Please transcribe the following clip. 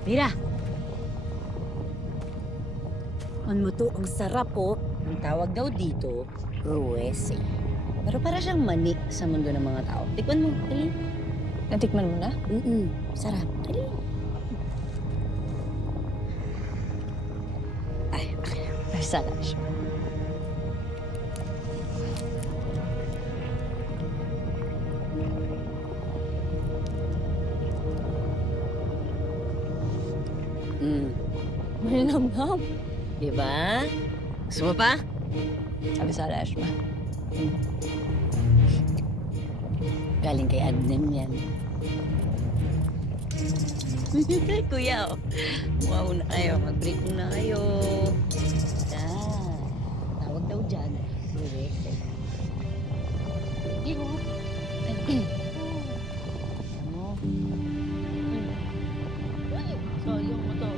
Mira! Ano mo to? Ang sarap po. Ang tawag daw dito, ruwese. Pero para siyang mani sa mundo ng mga tao. Tikman mo, dali. Natikman mo na? Sarap. Dali. Ay, okay. Ay, sana siya. Malinamnam. Diba? Gusto mo pa? Sabi sa Rashma. Galing kay Agnem yan. Kuya, oh. Wow na kayo. Mag-break muna kayo. Yan. Tawag daw dyan. Ruwese. Iyo. Ano? Sayang mo to.